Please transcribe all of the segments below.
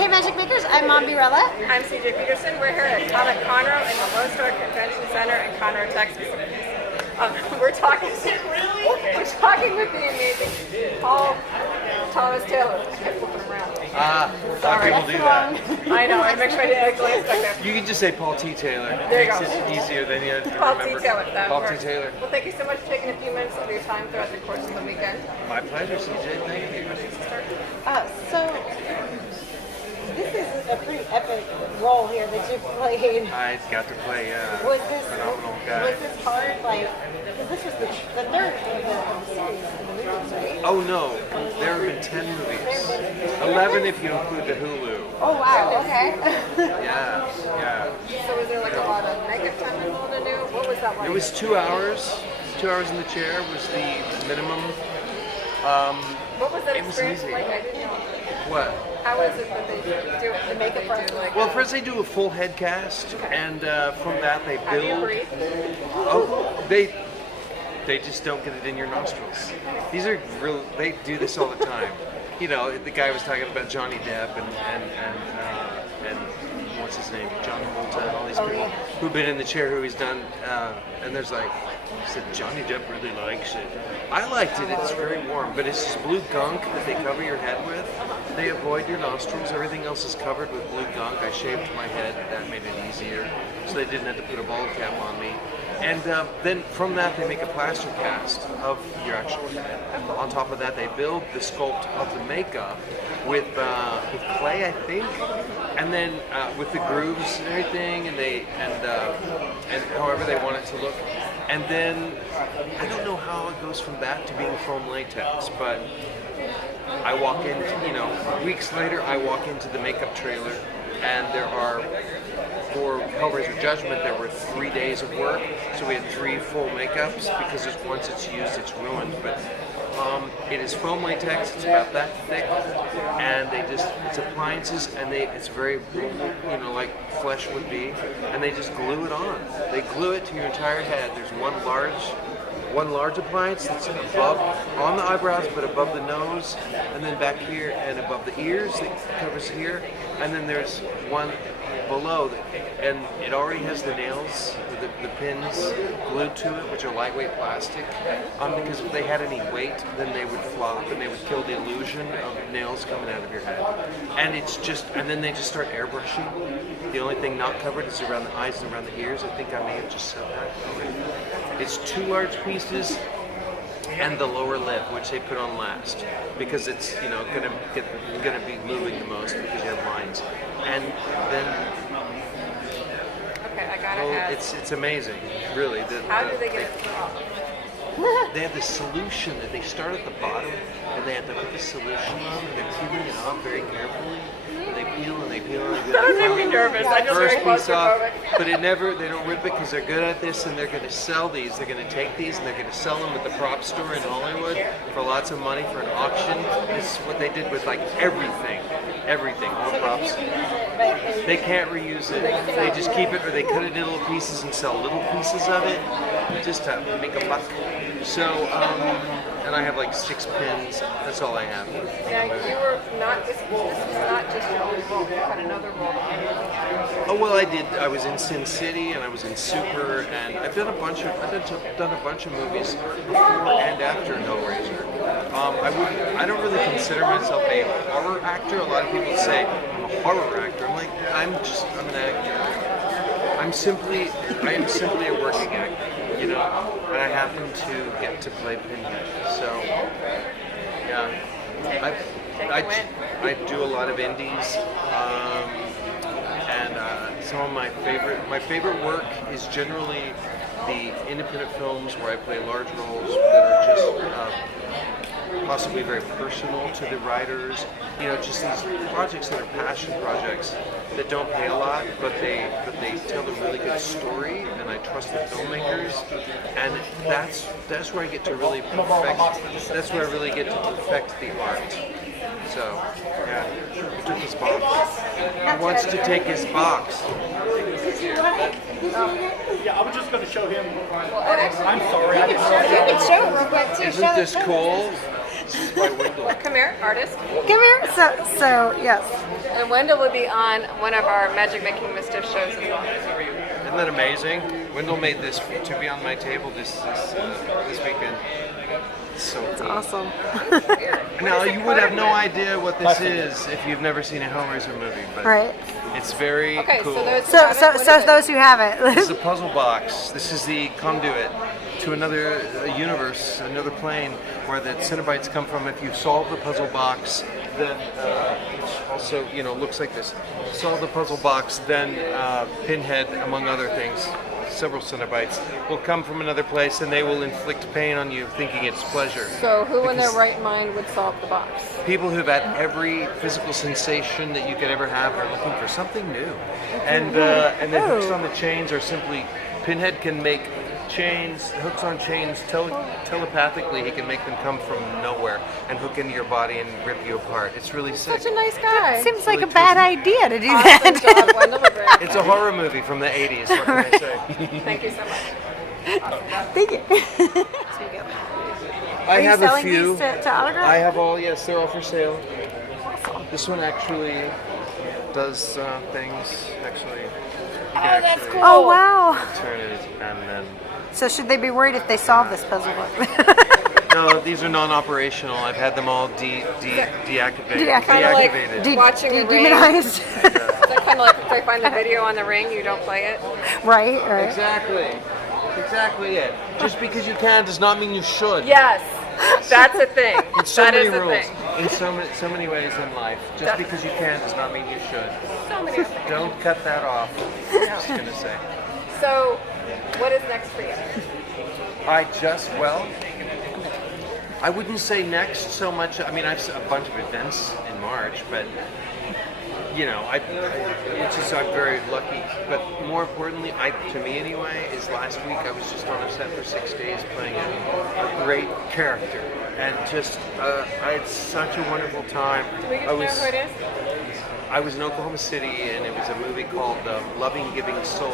Hey Magic Makers, I'm Mombierella. I'm CJ Peterson. We're here at Conroe in the Lonestar Convention Center in Conroe, Texas. We're talking with the amazing Paul Thomas Taylor. I kept flipping around. Sorry. People do that. I know. I make sure I didn't glance back there. You can just say Paul T. Taylor. There you Makes go. it easier than you have to Paul remember. T. Taylor. Paul T. Taylor. Well, thank you so much for taking a few minutes of your time throughout the course of the weekend. My pleasure, CJ. Thank you. So, this is a pretty epic role here that you played. I got to play Was this phenomenal guy. Was this hard? Like, because this was the third of the series of the movies, right? Oh no, there have been 10 movies. 11 if you include the Hulu. Oh wow. Okay. Yeah. So was there like a lot of makeup time involved to do? What was that like? It was 2 hours. 2 hours in the chair was the minimum. What was that it was experience easy. like? I didn't know. What? How is it that they do it? The makeup process? Like, Well, first they do a full head cast, and from that they how do you build. breathe? Oh, they just don't get it in your nostrils. These are real. They do this all the time. You know, the guy was talking about Johnny Depp and what's his name, John Travolta, and all these people who've been in the chair who he's done. And there's like, he said Johnny Depp really likes it. I liked it. It's very warm, but it's just blue gunk that they cover your head with. They avoid your nostrils. Everything else is covered with blue gunk. I shaved my head. That made it easier, so they didn't have to put a bald cap on me. And then from that, they make a plaster cast of your actual head. On top of that, they build the sculpt of the makeup with clay, I think, and then with the grooves and everything, and however they want it to look. And then I don't know how it goes from that to being foam latex, but I walk in, weeks later, I walk into the makeup trailer, and there are, for Hellraiser Judgment, there were 3 days of work, so we had 3 full makeups, because once it's used, it's ruined. But it is foam latex, it's about that thick, and it's appliances, and it's very, like flesh would be, and they just glue it on. They glue it to your entire head. There's one large appliance that's above, on the eyebrows, but above the nose, and then back here and above the ears that covers here, and then there's one below, and it already has the nails, the pins glued to it, which are lightweight plastic, because if they had any weight, then they would flop, and they would kill the illusion of nails coming out of your head. And and then they just start airbrushing. The only thing not covered is around the eyes and around the ears. I think I may have just said that already. It's 2 large pieces and the lower lip, which they put on last, because it's gonna be moving the most because you have lines. And then Okay, I gotta ask. it's amazing, really. How do they get it put off? They have the solution that they start at the bottom, and they have to put the solution on, and they're peeling it off very carefully. And they peel and they peel and they That would make me nervous. I just first very piece off, claustrophobic. but they don't rip it because they're good at this, and they're going to sell these. They're going to take these and they're going to sell them at the prop store in Hollywood for lots of money for an auction. This is what they did with like everything, all props. They can't reuse it. They just keep it, or they cut it into little pieces and sell little pieces of it just to make a buck. So, and I have like 6 pins. That's all I have. Yeah, you were not. This was not just your only role. You had another role. Oh well, I did. I was in Sin City, and I was in Super, and I've done a bunch of movies before and after Hellraiser. I don't really consider myself a horror actor. A lot of people say I'm a horror actor. I'm like, I'm an actor. I am simply a working actor, and I happen to get to play Pinhead. So, yeah, I do a lot of indies, and some of my favorite work is generally the independent films where I play large roles that are just possibly very personal to the writers. Just these projects that are passion projects that don't pay a lot, but they tell a really good story, and I trust the filmmakers, and that's where I get to really perfect. That's where I really get to perfect the art. So, yeah, he took his box. He wants to take his box. Yeah, I was just going to show him. Well, actually, I'm sorry. I didn't You can show it real quick too. Isn't this cool? This is by Wendell. Come here, artist. Come here. So yes. And Wendell will be on one of our Magic Making Mischief shows as well. Isn't that amazing? Wendell made this to be on my table this weekend. It's so It's cool. awesome. Now, you would have no idea what this is if you've never seen a Hellraiser movie, but Right. it's very Okay, cool. so those So those who haven't. This is a puzzle box. This is the conduit to another universe, another plane, where the Cenobites come from. If you solve the puzzle box, then which also looks like this. Solve the puzzle box, then Pinhead, among other things, several Cenobites will come from another place, and they will inflict pain on you, thinking it's pleasure. So who in their Because right mind would solve the box? people who've had every physical sensation that you could ever have are looking for something new, and the hooks on the chains are simply Pinhead can make chains, hooks on chains telepathically. He can make them come from nowhere and hook into your body and rip you apart. It's really sick. Such a nice guy. Seems like a really bad idea to do Awesome that. job, Wendell. We're very It's a horror movie from the 80s. What can I say? Thank you so much. Thank you. I Are you have a selling few. these to autograph? I have all. Yes, they're all for sale. This one actually does things. Actually, you can that's actually cool. Oh wow. turn it and then. So should they be worried if they solve this puzzle book? No, these are non-operational. I've had them all deactivated. Kinda like Deactivated. watching a ring. demonized. Is that kind of like if I find the video on the ring, you don't play it? Right. Exactly it. Just because you can does not mean you should. Yes, that's a thing. It's so That many is a rules. thing. In so many ways in life. Just because you can does not mean you should. So many other things. Don't cut that off. I'm just gonna say. So, what is next for you? I wouldn't say next so much. I mean, I've a bunch of events in March, but I'm very lucky. But more importantly, to me anyway, is last week I was just on a set for 6 days playing a great character, and just I had such a wonderful time. Do we get to know who it is? I was in Oklahoma City, and it was a movie called Loving Giving Soul,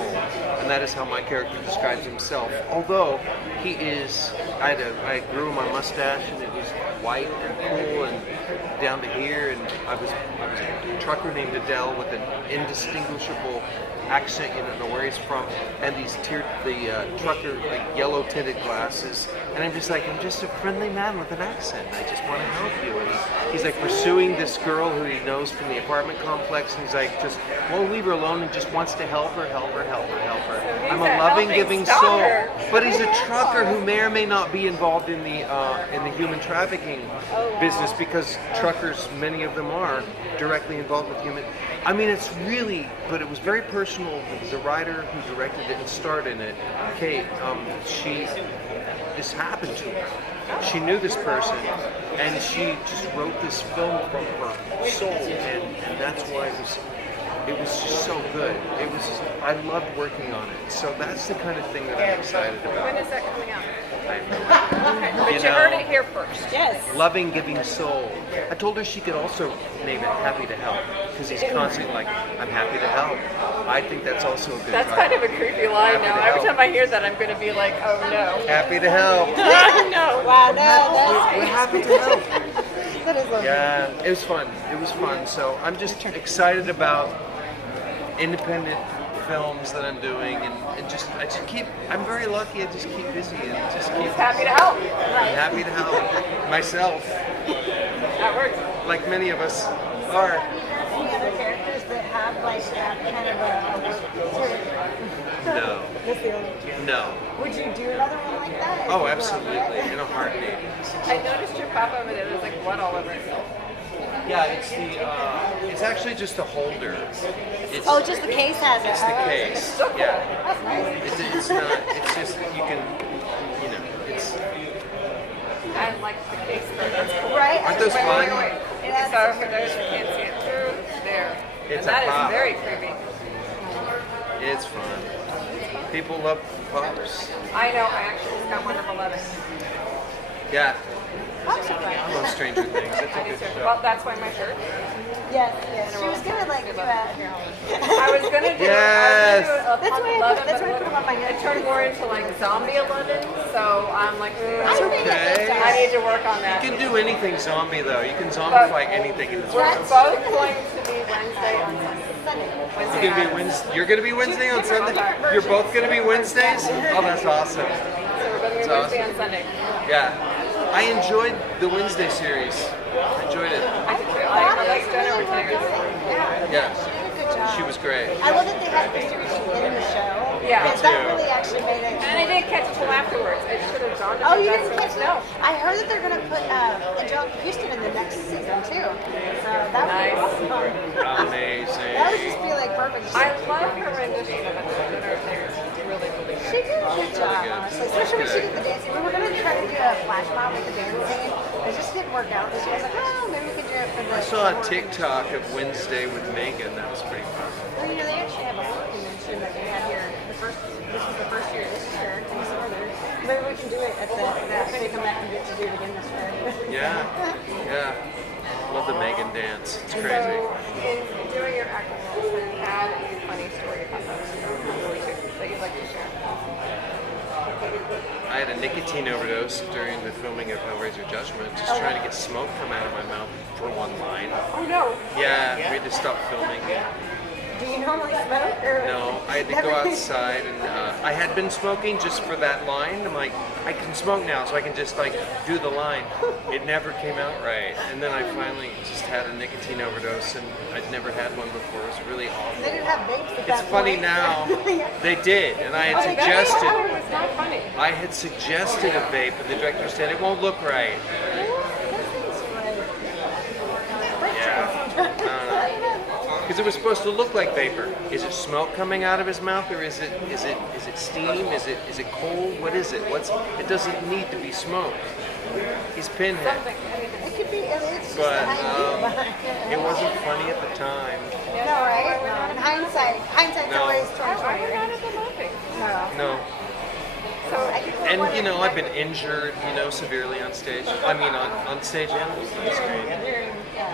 and that is how my character describes himself. Although he is, I grew my mustache, and it was white and cool and down to here, and I was a trucker named Adele with an indistinguishable accent. You don't know where he's from, and these trucker yellow tinted glasses, and I'm just a friendly man with an accent. I just want to help you. And he's like pursuing this girl who he knows from the apartment complex, and he's like just won't leave her alone and just wants to help her. I'm a loving, giving soul, but he's a trucker who may or may not be involved in the human trafficking business, because truckers, many of them are directly involved with human. I mean, but it was very personal. The writer who directed it and starred in it, Kate, this happened to her. She knew this person, and she just wrote this film from her soul, and that's why it was just so good. I loved working on it. So that's the kind of thing that I'm excited about. When is that coming out? Okay, But you heard it here first. Yes. Loving Giving Soul. I told her she could also name it Happy to Help, because he's constantly like, I'm happy to help. I think that's also a good That's title. kind of a creepy line Happy now. to Every help. time I hear that, I'm going to be like, oh no. Happy to help. No. Wow. No. We're happy to help. That is lovely. Yeah, it was fun. It was fun. So I'm just excited about independent films that I'm doing, and I'm very lucky. I just keep busy and just keep. He's happy to help. I'm happy to help myself, That works. like many of us are. Any other characters that have like that kind of No, That's the only. no. Would you do another one like that? Oh, absolutely. In a heartbeat. I noticed your pop over there. There's like blood all over it. Yeah, it's actually just a holder. It's, Oh, just the case has it. it's the case. Yeah. That's nice. It's not. It's just you can. It's. I like the case though. That's cool. Right? Aren't those fun? Wait. Yeah, So for those who can't see it through, there. It's and that a is pop. very creepy. It's fun. People love pops. I know. I actually just got one of 11. Yeah. I'm surprised. I love Stranger Things. It's a good show. Well, that's why my shirt. Yes, yes. She was gonna like do that. I was gonna do Yes. That's why I put them on my It head. turned more into like zombie 11, so I'm like, I think okay. that I need to work on You that. can do anything zombie though. You can zombify anything in this We're world. both going to be Wednesday on Sunday. You're gonna be Wednesday. You're gonna be Wednesday on Sunday. You're both gonna be Wednesdays. Oh, that's awesome. So we're going to be Wednesday on Sunday. Yeah, I enjoyed the Wednesday series. I enjoyed it. I do too. I like Jenna Ortega. Yeah, she was great. I love that they had distribution in the show. Yeah. Because that really actually made it. And I didn't catch it till afterwards. It should have dawned Oh, on me. you didn't catch No. it? I heard that they're going to put Angelica Houston in the next season too. So that would Nice. be awesome. Amazing. That would just be like perfect. I love her rendition of it. Jenna Ortega is really, really She good. did a good job, honestly. Especially when she did the dancing. We were going to try to do a flash mob with the dancing. It just didn't work out. But she was like, oh, maybe we could do it for the. I saw a TikTok of Wednesday with Megan. That was pretty fun. Well, you know, they actually have a work convention that they had here. This is the first year this year, and some others. Maybe we can do it at that. Maybe come back and get to do it again this year. Yeah, yeah. Love the Megan dance. It's So, crazy. in doing your acting roles, have you had a funny story about that you'd like to share? I had a nicotine overdose during the filming of Hellraiser Judgment, just trying to get smoke come out of my mouth for one line. Oh no. Yeah, we had to stop filming. Do you normally smoke? Or No, I had to go outside, and I had been smoking just for that line. I'm like, I can smoke now, so I can just like do the line. It never came out right, and then I finally just had a nicotine overdose, and I'd never had one before. It was really awful. They didn't have vapes at It's that funny point. now. They did, and I had Oh, it suggested. was not funny. I had suggested a vape, and the director said it won't look right. Because it was supposed to look like vapor. Is it smoke coming out of his mouth, or is it steam? Is it cold? What is it? It doesn't need to be smoke. He's Pinhead. Something, anything. It could be. It's just But an idea. it wasn't funny at the time. No, right? No. In hindsight's No. always I was 2020. not at the movie. No. No. So, And you know, I've been injured, severely on stage. I mean, on stage and on screen.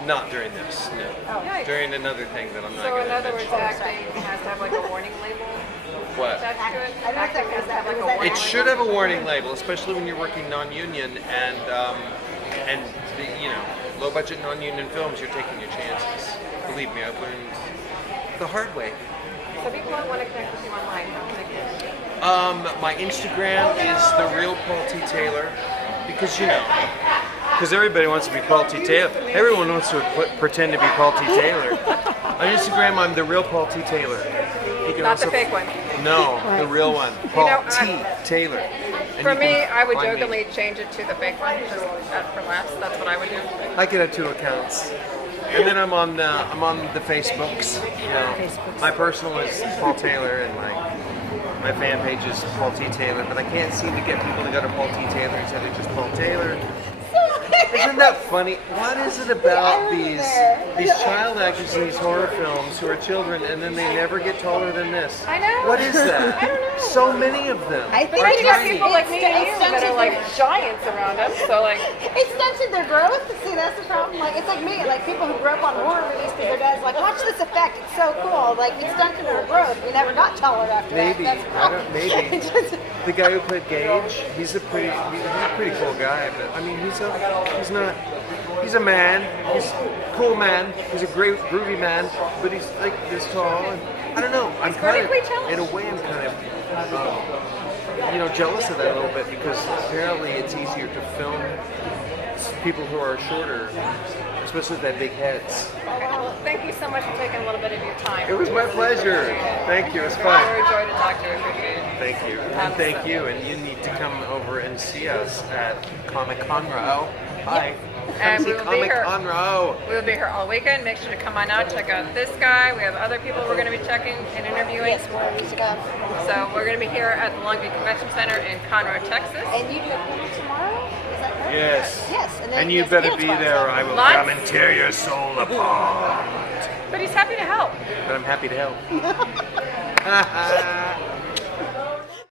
Not during this, no. Nice. During another thing that I'm not So going in to other words, mention. acting has to have like a warning label What? attached to it. I don't know if Acting that has was to have that. like a Was that- warning It should have a warning label, especially when you're working non-union and low budget non-union films. You're taking your chances. Believe me, I've learned the hard way. So people want to connect with you online. How can they connect? My Instagram is the real Paul T. Taylor, because everybody wants to be Paul T. Taylor. Everyone wants to pretend to be Paul T. Taylor. On Instagram, I'm the real Paul T. Taylor. You can Not the also- fake one. No, the real one, Paul know, T. Taylor. And For you me, can I would find me. jokingly change it to the fake one, just for laughs. That's what I would do. I could have 2 accounts, and then I'm on the Facebooks. My personal is Paul Taylor, and my fan page is Paul T. Taylor. But I can't seem to get people to go to Paul T. Taylor instead of just Paul Taylor. Isn't that funny? What is it about these child actors in these horror films who are children, and then they never get taller than this? I know. What is that? I don't know. So many of them. I think are But you got tiny. people like me and you It's that are like giants around us. So like, It stunted their growth. See, that's the problem. Like, it's like me, like people who grew up on horror movies because their dad's like, watch this effect. It's so cool. Like, it stunted our growth. We never got taller after Maybe. that. That's the problem. Maybe. It just- The guy who played Gage, he's a pretty cool guy, but I mean, he's a man, he's a cool man, he's a great groovy man, but he's like this tall, and I don't know, I'm kind of, vertically challenged. in a way I'm kind of, jealous of that a little bit, because apparently it's easier to film people who are shorter, especially with that big heads. well, thank you so much for taking a little bit of your time. It was my pleasure. Thank you, it was fun. Very joy to talk to you. Appreciate it. Thank you. And thank you. And you need to come over and see us at Conroe. Hi. And Come we see will be here. Conroe. We'll be here all weekend. Make sure to come on out, check out this guy. We have other people we're going to be checking and interviewing. Yes, more music up. So we're going to be here at the Montgomery Convention Center in Conroe, Texas. And you do a panel tomorrow? Is that correct? Yes. Yes. And, then And you yes, better panel be tomorrow, there so- or I will Lots. come and tear your soul apart. But he's happy to help. But I'm happy to help.